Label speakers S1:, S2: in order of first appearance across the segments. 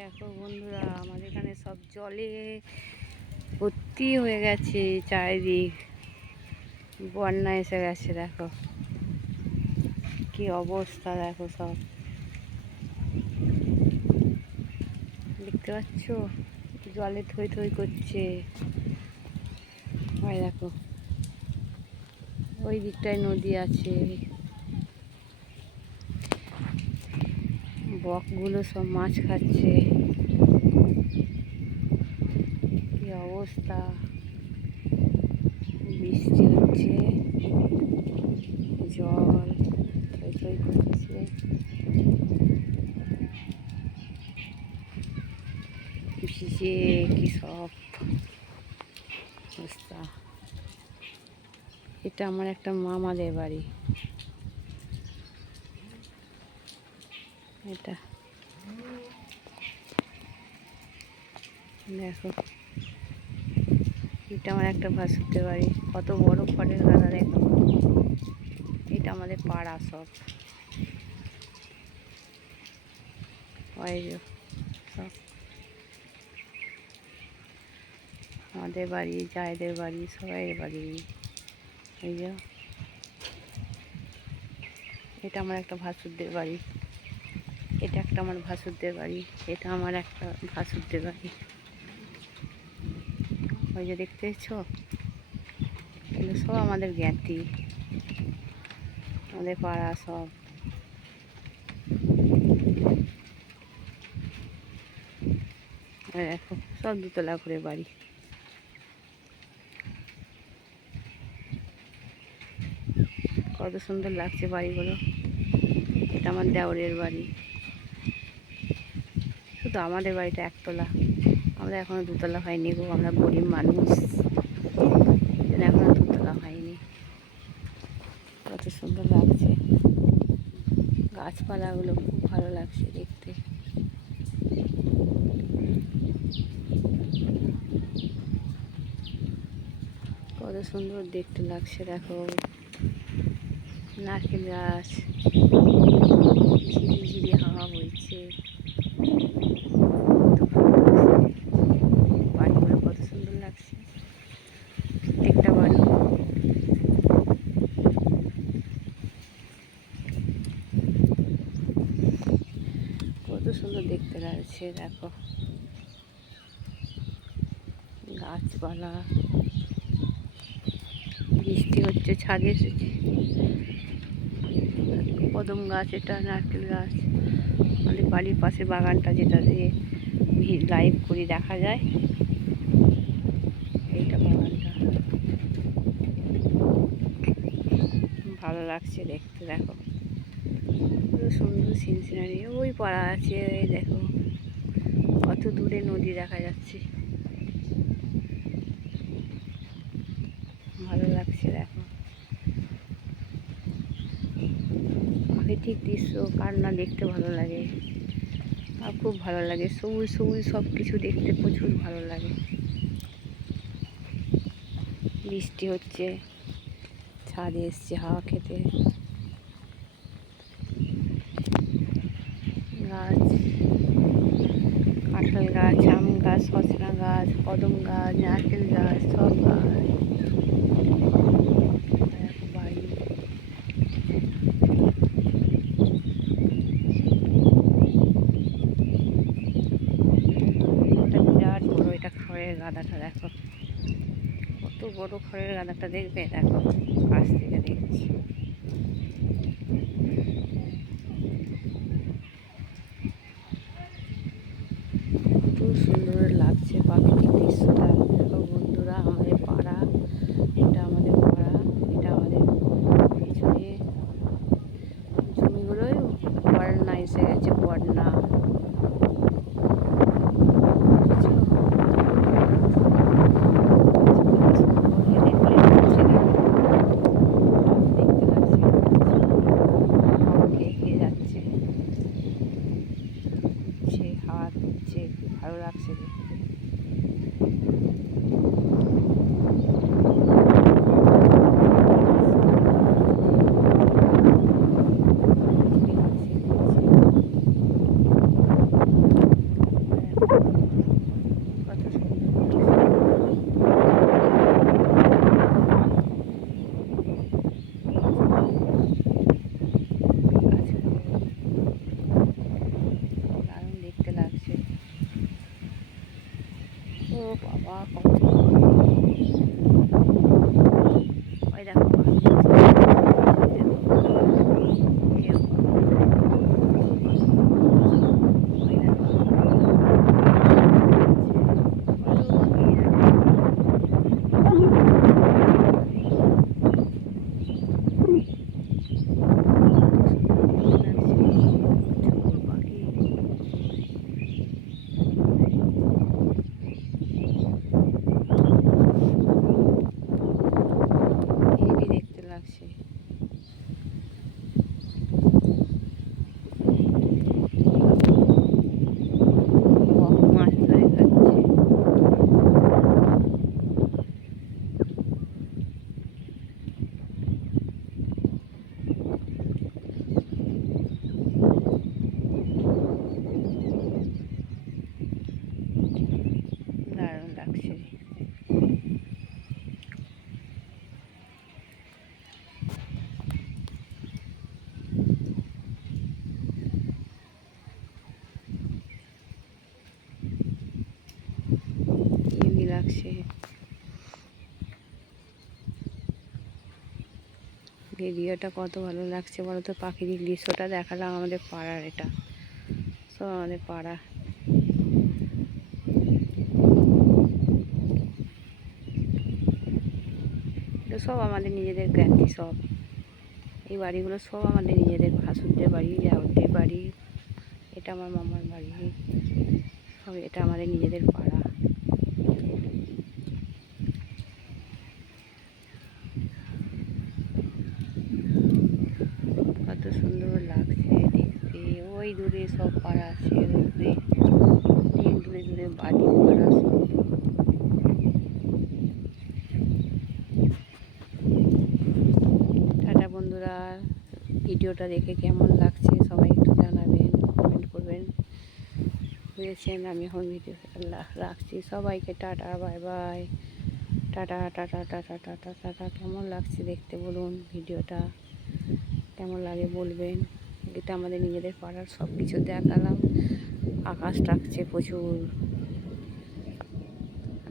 S1: দেখো বন্ধুরা আমাদের এখানে সব জলে ভর্তি হয়ে গেছে চারিদিক। বন্যা এসে গেছে, দেখো। কি অবস্থা, দেখো সব। দেখতে পাচ্ছ? জলে থই থই করছে। হয় দেখো। ওই দিকটায় নদী আছে। বকগুলো সব মাছ খাচ্ছে। কি অবস্থা? বৃষ্টি হচ্ছে, জল থই করছে। ভিজে কি সব অবস্থা। এটা আমার একটা মামাদের বাড়ি। এটা। দেখো। এটা আমার একটা ভাসুরতে বাড়ি। কত বড় খড়ের গাদা দেখো এটা আমাদের পাড়া সব। সব। আমাদের বাড়ি, জায়দের বাড়ি, সবাইয়ের বাড়ি। এই যে। এটা আমার একটা ভাসুরদের বাড়ি। এটা একটা আমার ভাসুরদের বাড়ি, এটা আমার একটা ভাসুরদের বাড়ি। ওই যে দেখতে পেয়েছ এগুলো সব আমাদের জ্ঞাতি। আমাদের পাড়া সব। দেখো, সব দুতলা করে বাড়ি। কত সুন্দর লাগছে বাড়িগুলো। এটা আমার দেওরের বাড়ি। শুধু আমাদের বাড়িটা একতলা। আমরা এখনও দুতলা হয়নি গো, আমরা গরিব মানুষ। জন্য এখনও দুতলা হয়নি। কত সুন্দর লাগছে। গাছপালাগুলো খুব ভালো লাগছে দেখতে। কত সুন্দর দেখতে লাগছে, দেখো। নারকেল গাছ। ঝিরি ঝিরি হাওয়া বইছে বাড়িগুলো কত সুন্দর লাগছে প্রত্যেকটা বাড়ি কত সুন্দর লাগছে দেখো। গাছপালা। বৃষ্টি হচ্ছে, ছাদে এসেছে। কদম গাছ এটা, নারকেল গাছ। আমাদের বাড়ির পাশে বাগানটা যেটা দিয়ে লাইভ করি, দেখা যায়। এইটা বাগানটা। ভালো লাগছে দেখতে, দেখো। সুন্দর সিন সিনারি ওই পাড়া আছে দেখো। কত দূরে নদী দেখা যাচ্ছে। ভালো লাগছে দেখো। প্রাকৃতিক দৃশ্য, কার না দেখতে ভালো লাগে? আর খুব ভালো লাগে। সবুজ সবুজ সব কিছু দেখতে প্রচুর ভালো লাগে। বৃষ্টি হচ্ছে, ছাদে এসছে হাওয়া খেতে। গাছ কাঁঠাল গাছ, আম গাছ সজনা গাছ, কদম গাছ, নারকেল গাছ, সব গাছ। গাদাটা, দেখো। কত বড় খড়ের গাদাটা দেখবে? দেখো কাছ থেকে দেখছি। লাগছে ভিডিওটা কত ভালো লাগছে বলো তো পাখির দৃশ্যটা দেখালাম আমাদের পাড়ার এটা। সব আমাদের পাড়া। সব আমাদের নিজেদের জ্ঞাতি সব। এই বাড়িগুলো সব আমাদের নিজেদের ভাসুরদের বাড়ি যাওয়ারদের বাড়ি। এটা আমার মামার বাড়ি। সব এটা আমাদের নিজেদের পাড়া কত সুন্দর লাগছে দেখতে ওই দূরে সব পাড়া আছে দূরে অনেক দূরে দূরে বাড়ি, পাড়া সব। টাটা বন্ধুরা, ভিডিওটা দেখে কেমন লাগছে সবাই একটু জানাবেন কমেন্ট করবেন। বুঝেছেন, আমি এখন ভিডিও রাখছি। সবাইকে tata, bye bye. Tata tata tata tata tata. কেমন লাগছে দেখতে বলুন ভিডিওটা। কেমন লাগে বলবেন। এটা আমাদের নিজেদের পাড়ার সব কিছু দেখালাম। আকাশ ডাকছে প্রচুর।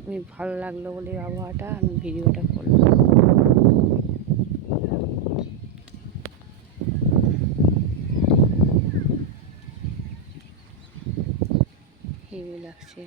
S1: আমি ভালো লাগল বলে আবহাওয়াটা, আমি ভিডিওটা করলাম। লাগছে।